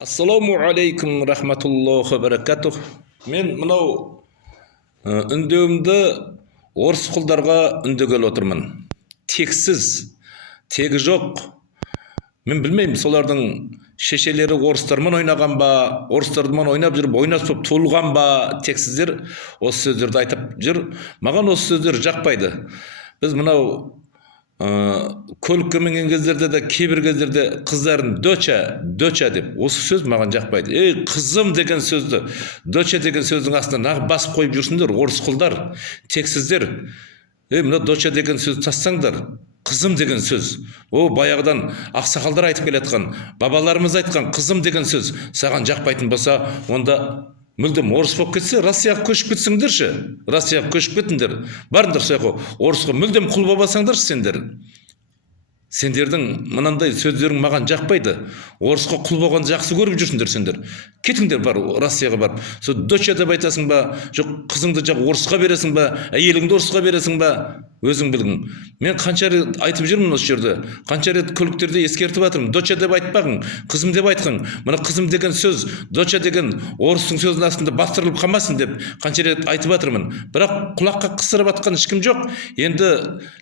Ассаламу алейкум рахматуллахи баракатух. Мен мынау үндеуімді орыс құлдарға үндегелі отырмын. Тексіз, тегі жоқ. Мен білмеймін, солардың шешелері орыстармен ойнаған ба, орыстармен ойнап жүріп, ойнасып туылған ба, тексіздер осы сөздерді айтып жүр. Маған осы сөздер жақпайды. Біз мынау көлікке мінген кездерде де кейбір кездерде қыздарын доча деп, осы сөз маған жақпайды. Қызым деген сөзді, доча деген сөздің астына нағып басып қойып жүрсіңдер, орыс құлдар, тексіздер. Мына доча деген сөз тассаңдар, қызым деген сөз. Баяғыдан ақсақалдар айтып келатқан, бабаларымыз айтқан қызым деген сөз саған жақпайтын болса, онда мүлдем орыс болып кетсе, Россияға көшіп кетсеңдерші. Россияға көшіп кетіңдер. Барыңдар сояққа, орысқа мүлдем құл болып алсаңдаршы сендер. Сендердің мынандай сөздерің маған жақпайды. Орысқа құл болғанды жақсы көріп жүрсіңдер сендер. Кетіңдер, бар Россияға барып. Сол доча деп айтасың ба, жоқ қызыңды жақ орысқа бересің ба, әйеліңді орысқа бересің ба, өзің білдің. Мен қанша рет айтып жүрмін осы жерде. Қанша рет көліктерде ескертіп жатырмын. Доча деп айтпағың, қызым деп айтқың. Мына қызым деген сөз, доча деген орыстың сөзінің астында бастырылып қалмасын деп қанша рет айтып жатырмын. Бірақ құлаққа қысырып атқан ешкім жоқ. Енді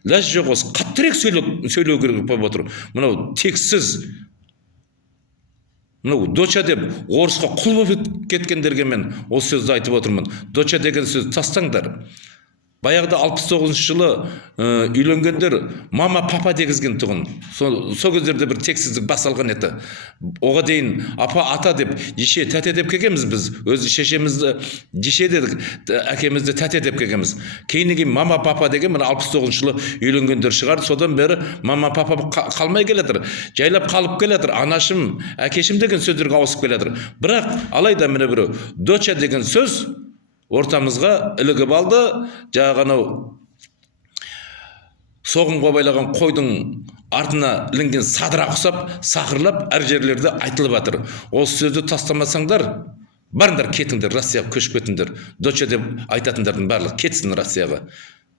ләж жоқ, осы қаттырақ сөйлеу керек болып отыр. Мынау тексіз, мынау доча деп орысқа құл болып кеткендерге мен осы сөзді айтып отырмын. Доча деген сөз тастаңдар. Баяғыда 69 жылы үйленгендер мама папа дегізген тұғын. Сол кездерде бір тексіздік басалған еді. Оға дейін апа ата деп, жеше тәте деп келгенбіз біз. Өз шешемізді жеше дедік, әкемізді тәте деп келгенбіз. Кейіннен мама папа деген мына 69 жылы үйленгендер шығар. Содан бері мама папа қалмай келатыр. Жайлап қалып келатыр. Анашым, әкешім деген сөздерге ауысып келатыр. Бірақ алайда міне біреу доча деген сөз ортамызға ілігіп алды. Жаңағы соғымға байлаған қойдың артына ілінген садырақ ұқсап, сақырлап, әр жерлерде айтылып жатыр. Осы сөзді тастамасаңдар, барыңдар кетіңдер, Россияға көшіп кетіңдер. Доча деп айтатындардың барлығы кетсін Россияға.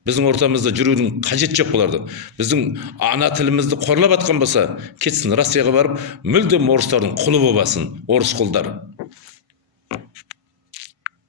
Біздің ортамызда жүрудің қажет жоқ бұларды. Біздің ана тілімізді қорлап атқан болса, кетсін Россияға барып, мүлдем орыстардың құлы боласын, орыс құлдар.